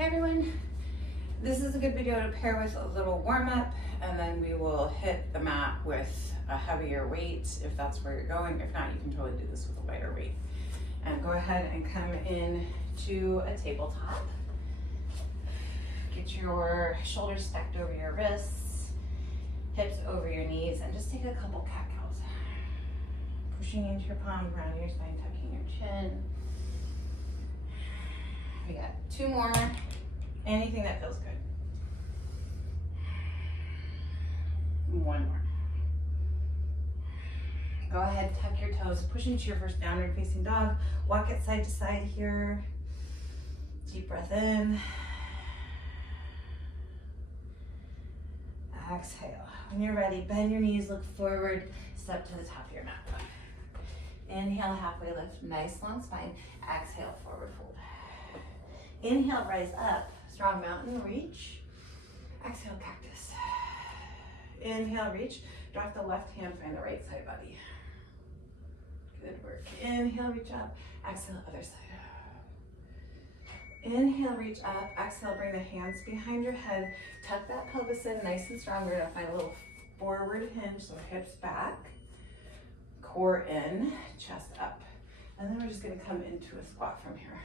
Hey everyone, this is a good video to pair with a little warm-up, and then we will hit the mat with a heavier weight if that's where you're going. If not, you can totally do this with a lighter weight. And go ahead and come in to a tabletop. Get your shoulders stacked over your wrists, hips over your knees, and just take a couple cat-cows. Pushing into your palm, ground your spine, tucking your chin. We got two more. Anything that feels good. One more. Go ahead, tuck your toes, push into your first downward facing dog. Walk it side to side here. Deep breath in. Exhale. When you're ready, bend your knees, look forward, step to the top of your mat. Inhale, halfway lift, nice long spine. Exhale, forward fold. Inhale, rise up, strong mountain reach. Exhale, cactus. Inhale, reach. Drop the left hand, find the right side body. Good work. Inhale, reach up. Exhale, other side. Inhale, reach up. Exhale, bring the hands behind your head. Tuck that pelvis in nice and strong. We're gonna find a little forward hinge, so hips back, core in, chest up. And then we're just gonna come into a squat from here.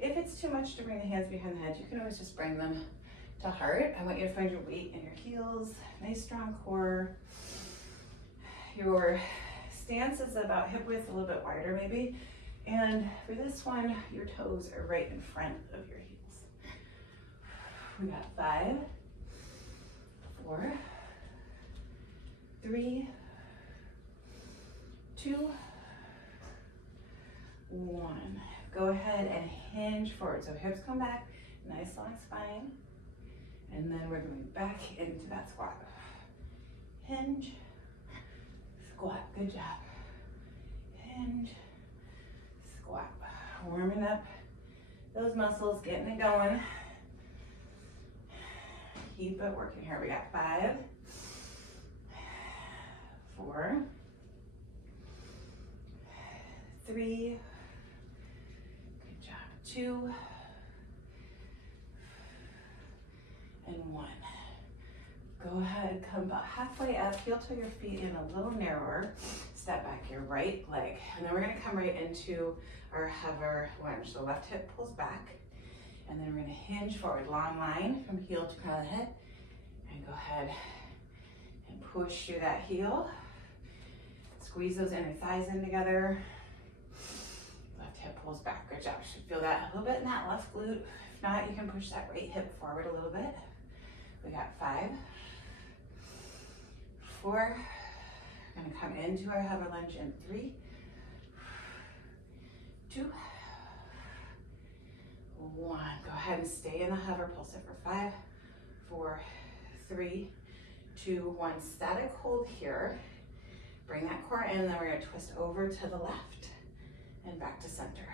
If it's too much to bring the hands behind the head, you can always just bring them to heart. I want you to find your weight in your heels, nice strong core. Your stance is about hip width, a little bit wider maybe. And for this one, your toes are right in front of your heels. We got 5, 4, 3, 2, 1. Go ahead and hinge forward. So hips come back, nice long spine. And then we're going back into that squat. Hinge, squat, good job. Hinge, squat. Warming up those muscles, getting it going. Keep it working here. We got 5, 4, 3, 2, and 1. Go ahead, come about halfway up, heel to your feet in a little narrower. Step back your right leg. And then we're gonna come right into our hover lunge. So left hip pulls back, and then we're gonna hinge forward, long line from heel to crown of the head. And go ahead and push through that heel. Squeeze those inner thighs in together. Hip pulls back, good job. You should feel that a little bit in that left glute. If not, you can push that right hip forward a little bit. We got 5, 4. We're gonna come into our hover lunge in 3, 2, 1. Go ahead and stay in the hover, pulse it for 5, 4, 3, 2, 1. Static hold here. Bring that core in, then we're gonna twist over to the left and back to center.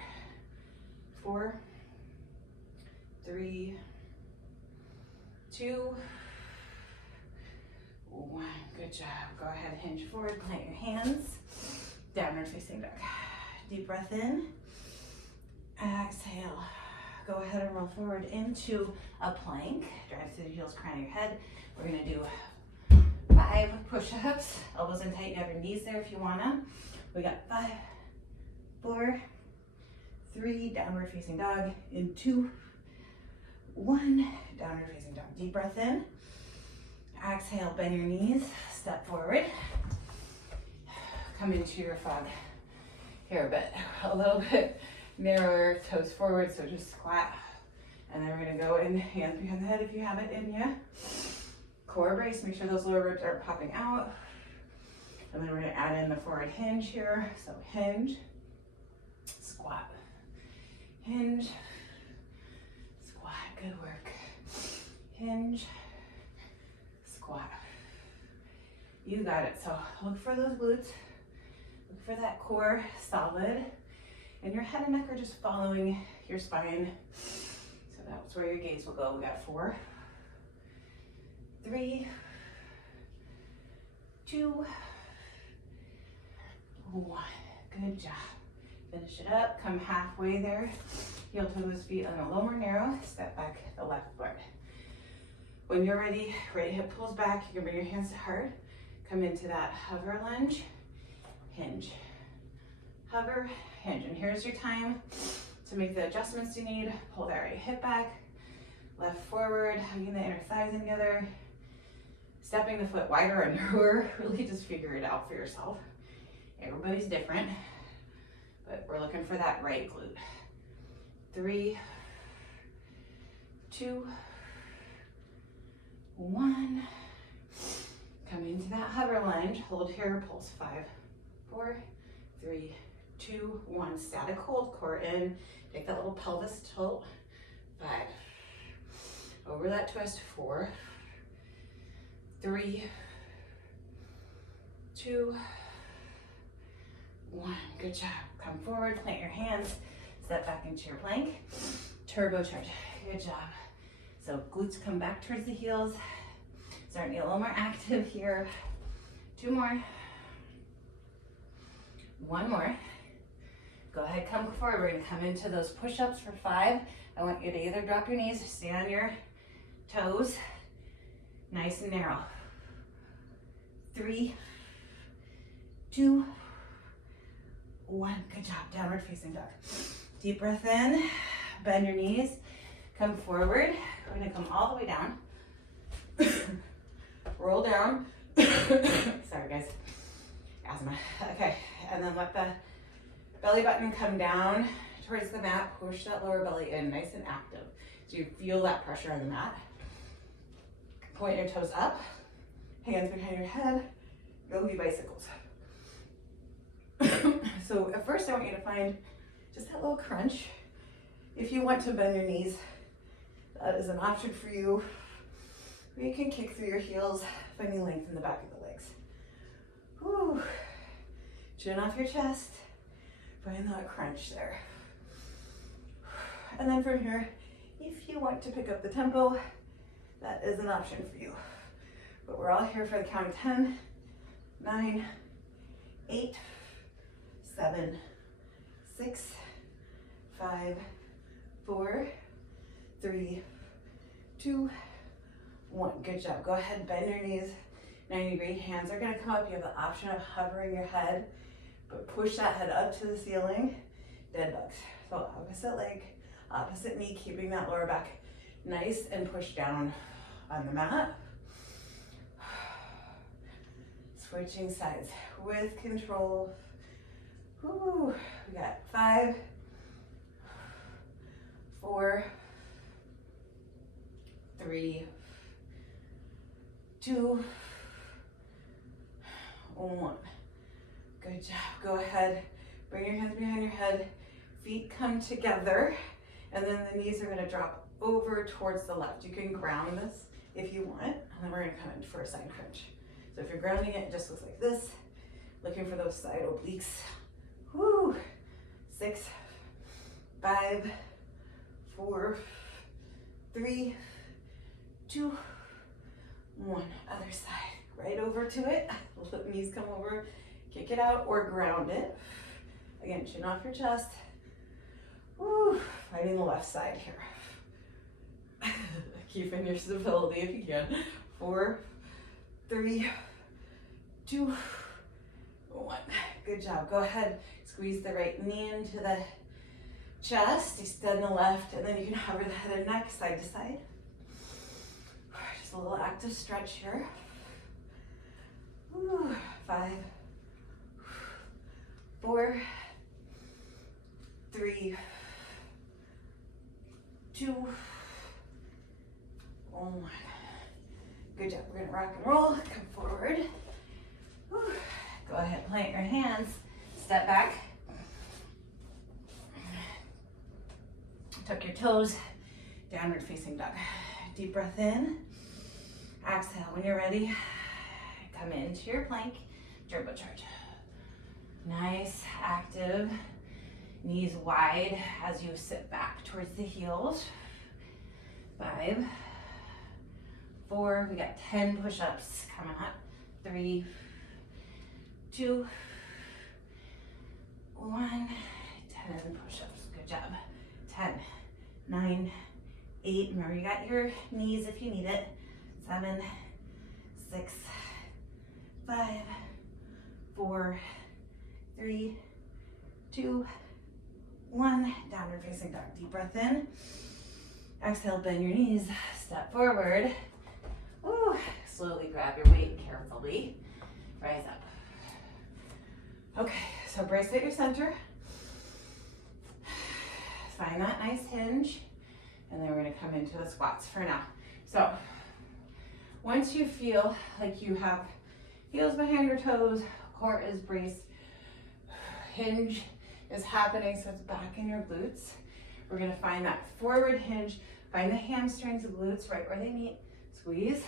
4, 3, 2, 1. Good job. Go ahead, hinge forward, plant your hands. Downward facing dog. Deep breath in. Exhale. Go ahead and roll forward into a plank. Drive through the heels, crown of your head. We're gonna do 5 push-ups. Elbows in tight, you have your knees there if you wanna. We got 5, 4, 3, downward facing dog, in 2, 1, downward facing dog. Deep breath in. Exhale, bend your knees, step forward. Come into your frog here a little bit narrower, toes forward, so just squat. And then we're gonna go in, hands behind the head if you have it in you. Core brace, make sure those lower ribs aren't popping out. And then we're gonna add in the forward hinge here. So hinge, squat, hinge, squat, good work. Hinge, squat. You got it. So look for those glutes, look for that core solid, and your head and neck are just following your spine. So that's where your gaze will go. We got 4, 3, 2, 1. Good job. Finish it up, come halfway there. Heel toes, feet on a little more narrow. Step back the left foot. When you're ready, right hip pulls back. You can bring your hands to heart. Come into that hover lunge, hinge. Hover, hinge. And here's your time to make the adjustments you need. Pull that right hip back, left forward, hugging the inner thighs in together. Stepping the foot wider or narrower, really just figure it out for yourself. Everybody's different, but we're looking for that right glute. 3, 2, 1. Come into that hover lunge, hold here, pulse 5, 4, 3, 2, 1. Static hold, core in, take that little pelvis tilt. 5, over that twist, 4, 3, 2, 1. Good job. Come forward, plant your hands, step back into your plank, turbocharge. Good job. So glutes come back towards the heels. Starting to get a little more active here. 2 more. 1 more. Go ahead, come forward. We're gonna come into those push-ups for 5. I want you to either drop your knees, stay on your toes, nice and narrow. 3, 2, 1. Good job. Downward facing dog. Deep breath in. Bend your knees. Come forward. We're going to come all the way down. Roll down. Sorry, guys. Asthma. Okay. And then let the belly button come down towards the mat. Push that lower belly in, nice and active. So you feel that pressure on the mat. Point your toes up. Hands behind your head. Yogi bicycles. So at first I want you to find just that little crunch. If you want to bend your knees, that is an option for you. Or you can kick through your heels, finding length in the back of the legs. Whew. Chin off your chest. Find that crunch there. And then from here, if you want to pick up the tempo, that is an option for you. But we're all here for the count of 10, 9, 8, 7, 6, 5, 4, 3, 2, 1. Good job. Go ahead, bend your knees, 90-degree. Hands are going to come up. You have the option of hovering your head, but push that head up to the ceiling. Dead bugs. So opposite leg, opposite knee, keeping that lower back nice and push down on the mat. Switching sides with control. Woo. We got 5, 4, 3, 2, 1. Good job. Go ahead. Bring your hands behind your head. Feet come together. And then the knees are going to drop over towards the left. You can ground this if you want. And then we're going to come in for a side crunch. So if you're grounding it, it just looks like this. Looking for those side obliques. Woo. 6, 5, 4, 3, 2, 1. Other side. Right over to it. Let the knees come over. Kick it out or ground it. Again, chin off your chest. Woo. Finding the left side here. Keeping your stability if you can. 4, 3, 2, 1. Good job. Go ahead. Squeeze the right knee into the chest. Extend the left, and then you can hover the head and neck side to side. Just a little active stretch here. 5, 4, 3, 2, 1. Good job. We're going to rock and roll. Come forward. Go ahead, plant your hands. Step back. Tuck your toes. Downward facing dog. Deep breath in. Exhale. When you're ready, come into your plank. Turbocharge. Nice, active. Knees wide as you sit back towards the heels. 5, 4, we got 10 push-ups coming up. 3, 2, 1. 10 push-ups. Good job. 10, 9, 8. Remember, you got your knees if you need it. 7, 6, 5, 4, 3, 2, 1. Downward facing dog. Deep breath in. Exhale, bend your knees. Step forward. Ooh, slowly grab your weight carefully. Rise up. Okay, so brace at your center. Find that nice hinge. And then we're gonna come into the squats for now. So once you feel like you have heels behind your toes, core is braced, hinge is happening, so it's back in your glutes. We're gonna find that forward hinge, find the hamstrings, the glutes right where they meet, squeeze,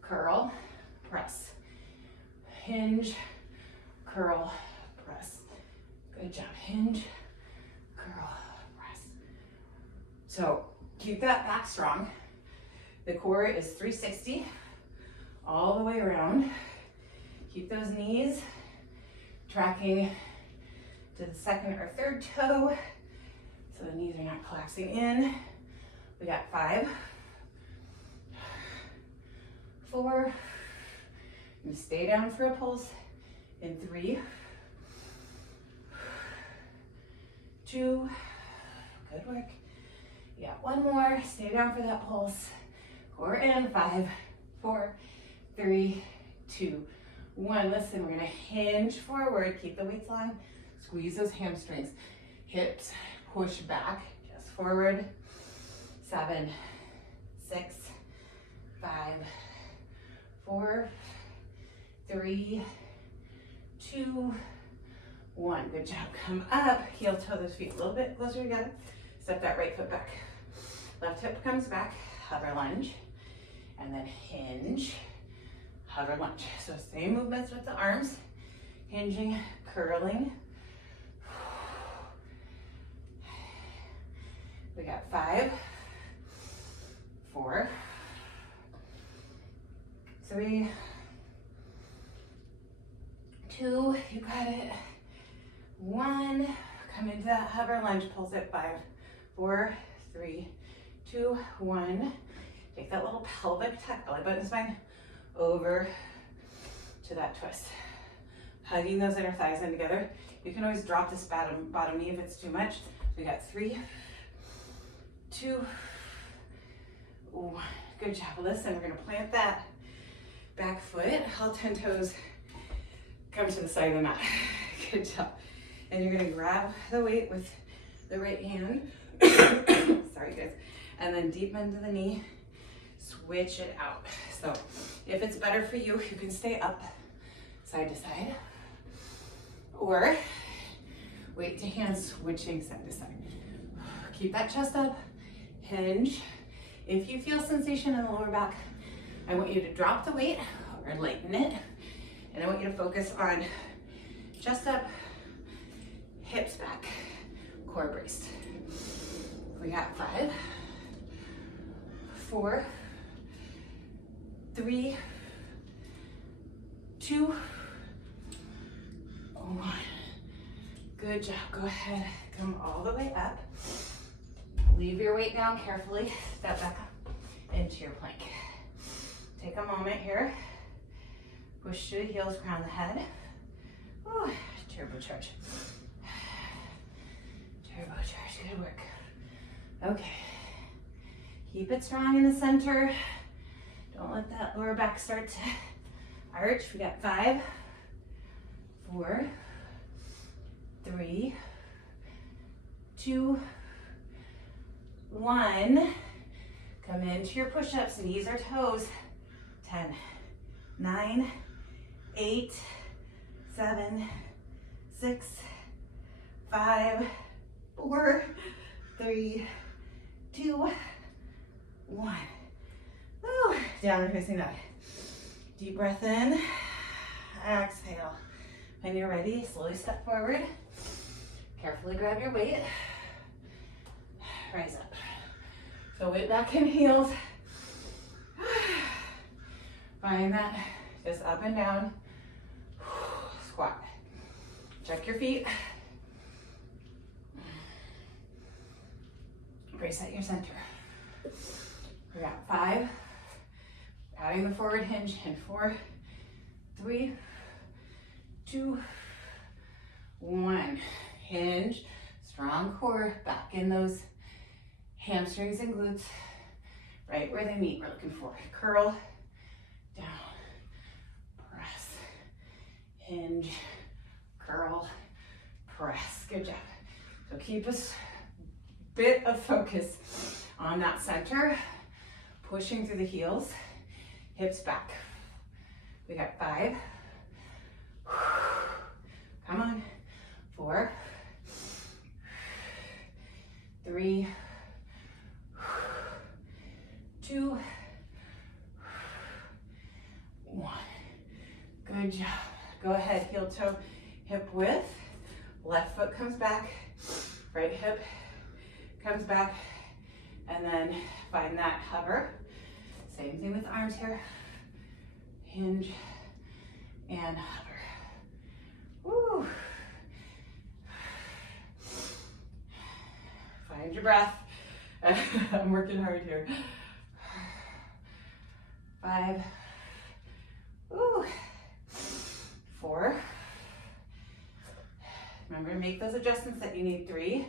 curl, press. Hinge, curl, press. Good job. Hinge, curl, press. So keep that back strong. The core is 360 all the way around. Keep those knees tracking to the second or third toe so the knees are not collapsing in. We got 5, 4, and stay down for a pulse in 3, 2, good work. You got 1 more, stay down for that pulse. Core in, 5, 4, 3, 2, 1. Listen, we're gonna hinge forward, keep the weights long, squeeze those hamstrings, hips, push back, just forward. 7, 6, 5, 4, 3, 2, 1. Good job. Come up, heel toe those feet a little bit closer together. Step that right foot back. Left hip comes back, hover lunge, and then hinge, hover lunge. So same movements with the arms, hinging, curling. We got 5, 4, 3, 2, you got it. 1, come into that hover lunge, pulse it. 5, 4, 3, 2, 1. Take that little pelvic tuck, belly button spine, over to that twist. Hugging those inner thighs in together. You can always drop this bottom knee if it's too much. So we got 3, 2, 1. Good job. Listen, we're gonna plant that back foot. All 10 toes come to the side of the mat. Good job. And you're gonna grab the weight with the right hand. Sorry guys. And then deep bend to the knee, switch it out. So if it's better for you, you can stay up side to side, or weight to hand switching side to side. Keep that chest up, hinge. If you feel sensation in the lower back, I want you to drop the weight or lighten it. And I want you to focus on chest up, hips back, core braced. We got 5, 4, 3, 2, 1. Good job. Go ahead, come all the way up. Leave your weight down carefully. Step back up into your plank. Take a moment here. Push to the heels, crown the head. Ooh, turbocharge. Turbocharge, good work. Okay, keep it strong in the center. Don't let that lower back start to arch. We got 5, 4, 3, 2, 1. Come into your push-ups, knees or toes. 10, 9, 8, 7, 6, 5, 4, 3, 2, 1. Woo. Downward facing dog. Deep breath in. Exhale. When you're ready, slowly step forward. Carefully grab your weight. Rise up. So weight back in heels. Find that just up and down. Squat. Check your feet. brace at your center. We got 5, adding the forward hinge in 4, 3, 2, 1. Hinge, strong core, back in those hamstrings and glutes, right where they meet. We're looking for curl, down, press, hinge, curl, press. Good job. So keep a bit of focus on that center, pushing through the heels, hips back. We got 5. Come on. 4, 3, 2, 1. Good job. Go ahead, heel toe, hip width. Left foot comes back, right hip comes back, and then find that hover. Same thing with arms here. Hinge and hover. Woo. Find your breath. I'm working hard here. 5. Ooh. 4. Remember to make those adjustments that you need. 3,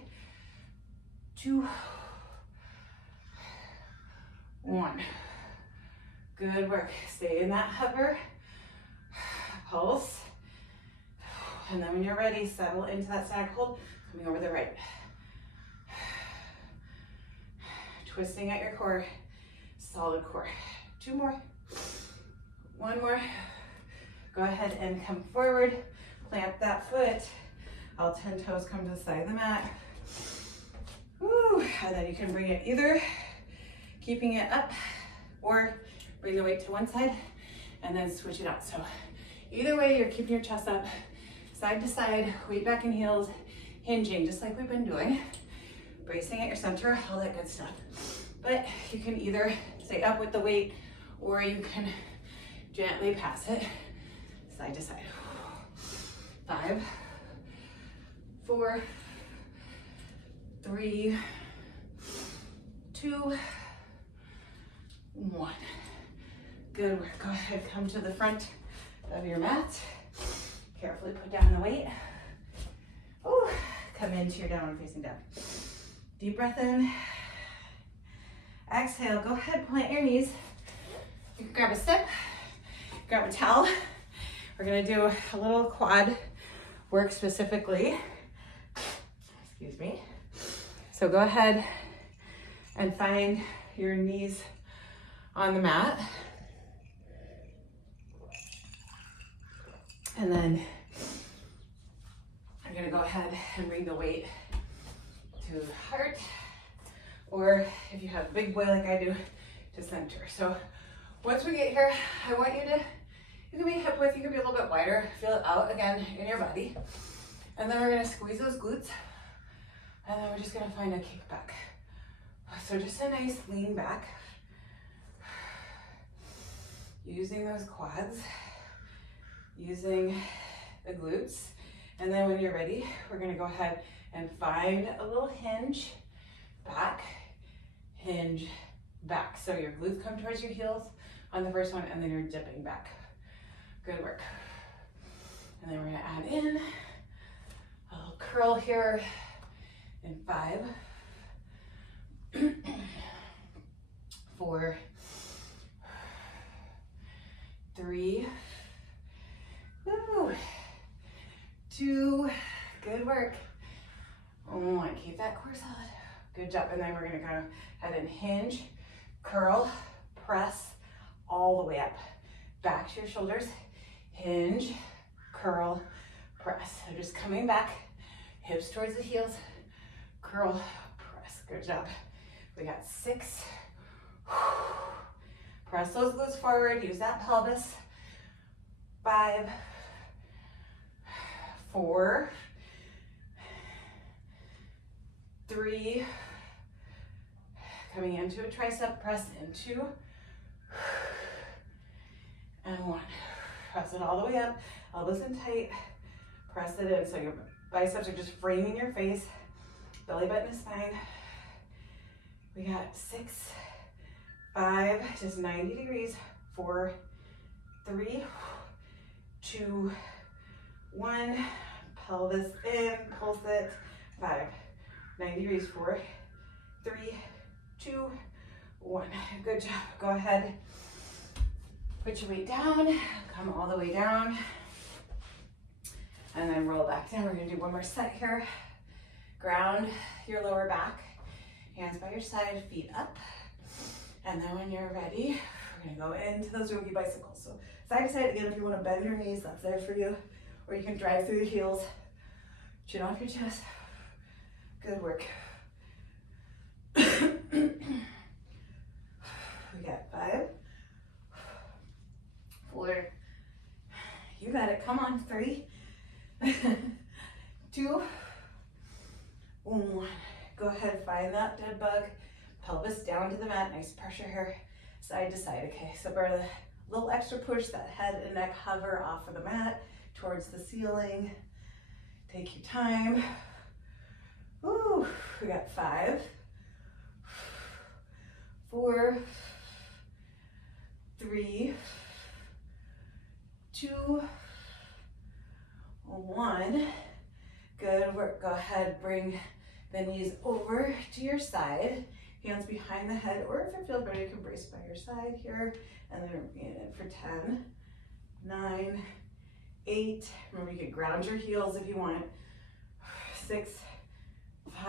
2, 1. Good work. Stay in that hover. Pulse. And then when you're ready, settle into that side hold, coming over the right. Twisting at your core, solid core. 2 more. 1 more. Go ahead and come forward. Plant that foot. All 10 toes come to the side of the mat. Woo. And then you can bring it either keeping it up or bring the weight to one side and then switch it out. So either way, you're keeping your chest up, side to side, weight back in heels, hinging, just like we've been doing. Bracing at your center, all that good stuff. But you can either stay up with the weight or you can gently pass it side to side. 5, 4, 3, 2, 1. Good work. Go ahead, come to the front of your mat. Carefully put down the weight. Ooh, come into your downward facing dog. Deep breath in. Exhale, go ahead, plant your knees. You can grab a stick, grab a towel. We're gonna do a little quad work specifically. Excuse me. So go ahead and find your knees on the mat. And then I'm gonna go ahead and bring the weight to heart, or if you have a big boy like I do, to center. So once we get here, I want you can be hip width, you can be a little bit wider, feel it out again in your body. And then we're gonna squeeze those glutes, and then we're just gonna find a kick back. So just a nice lean back, using those quads, using the glutes. And then when you're ready, we're gonna go ahead and find a little hinge, back, hinge, back. So your glutes come towards your heels on the first one, and then you're dipping back. Good work. And then we're gonna add in a little curl here in 5, 4, 3, 2, good work. 1, keep that core solid. Good job. And then we're gonna go ahead and hinge, curl, press all the way up. Back to your shoulders, hinge, curl, press. So just coming back, hips towards the heels, curl, press. Good job. We got 6. Press those glutes forward, use that pelvis. 5, 4, 3, coming into a tricep press in 2, and 1. Press it all the way up, elbows in tight, press it in so your biceps are just framing your face, belly button is fine, We got 6, 5, just 90 degrees, 4, 3, 2, 1, pelvis in, pulse it, 5, 90 degrees, 4, 3, 2, 1. Good job. Go ahead, put your weight down, come all the way down, and then roll back down. We're gonna do one more set here. Ground your lower back, hands by your side, feet up. And then when you're ready, we're gonna go into those yogi bicycles. So side to side again, if you wanna bend your knees, that's there for you. Or you can drive through the heels, chin off your chest. Good work. We got 5, 4, you got it, come on, 3, 2, 1. Go ahead, find that dead bug, pelvis down to the mat, nice pressure here, side to side. Okay, so for the little extra push, that head and neck hover off of the mat towards the ceiling. Take your time. Ooh, we got 5, 4, 3, 2, 1. Good work. Go ahead, bring the knees over to your side, hands behind the head, or if it feels better, you can brace by your side here, and then we're in it for 10, 9, 8. Remember, you can ground your heels if you want. 6,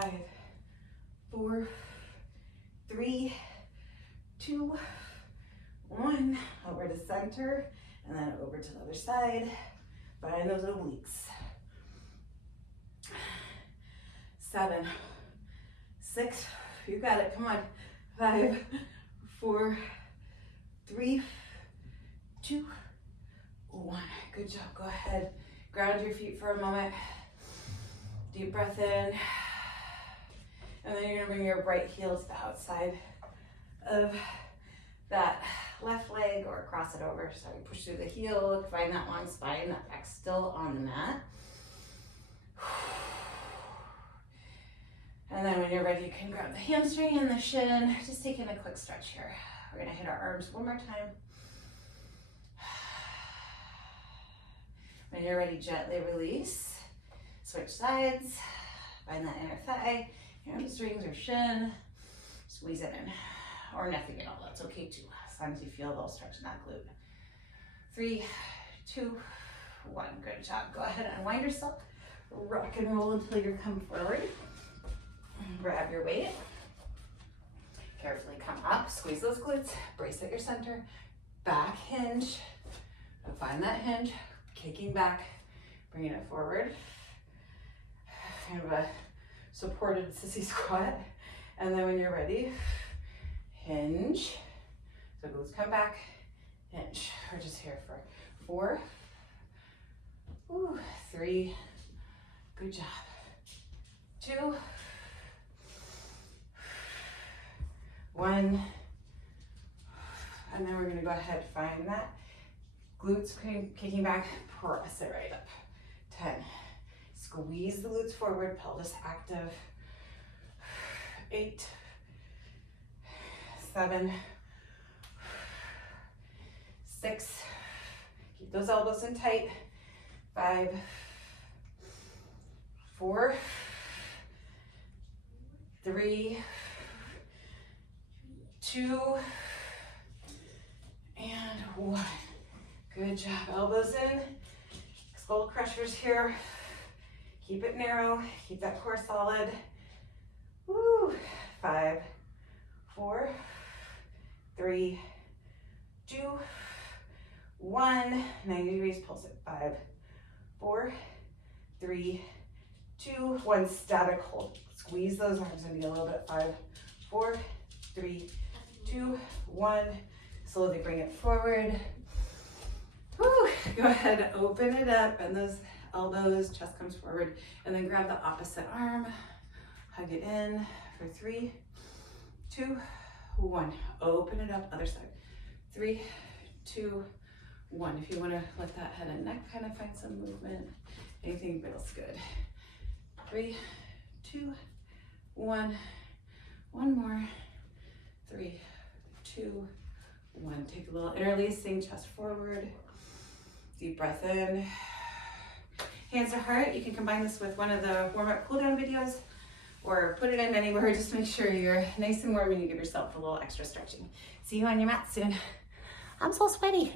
5, 4, 3, 2, 1. Over to center, and then over to the other side. Find those obliques. 7, 6, you got it, come on. 5, 4, 3, 2, 1. Good job, go ahead. Ground your feet for a moment. Deep breath in. And then you're gonna bring your right heel to the outside of that left leg or cross it over. So you push through the heel, find that long spine, that back's still on the mat. And then when you're ready, you can grab the hamstring and the shin. Just taking a quick stretch here. We're gonna hit our arms one more time. When you're ready, gently release. Switch sides. Find that inner thigh, hamstrings or shin. Squeeze it in. Or nothing at all, that's okay too. As long as you feel a little stretch in that glute. 3, 2, 1. Good job. Go ahead and unwind yourself. Rock and roll until you come forward. Grab your weight. Carefully come up, squeeze those glutes, brace at your center, back hinge. Find that hinge, kicking back, bringing it forward. Kind of a supported sissy squat. And then when you're ready, hinge. So glutes come back, hinge. We're just here for 4, 3, good job. 2, 1, and then we're gonna go ahead, find that glutes kicking back, press it right up. 10, squeeze the glutes forward, pelvis active. 8, 7, 6, keep those elbows in tight. 5, 4, 3, 2, and 1. Good job. Elbows in, skull crushers here. Keep it narrow, keep that core solid. Woo. 5, 4, 3, 2, 1. 90 degrees, pulse it. 5, 4, 3, 2, 1. Static hold. Squeeze those arms in a little bit. 5, 4, 3, 2, 1. Slowly bring it forward. Woo. Go ahead, open it up, and those elbows, chest comes forward, and then grab the opposite arm, hug it in for 3, 2, 1. Open it up, other side. 3, 2, 1. If you want to let that head and neck kind of find some movement, anything feels good. 3, 2, 1. One more. 2, 1. Take a little interlacing, chest forward. Deep breath in. Hands to heart. You can combine this with one of the warm-up cool-down videos or put it in anywhere. Just make sure you're nice and warm and you give yourself a little extra stretching. See you on your mat soon. I'm so sweaty.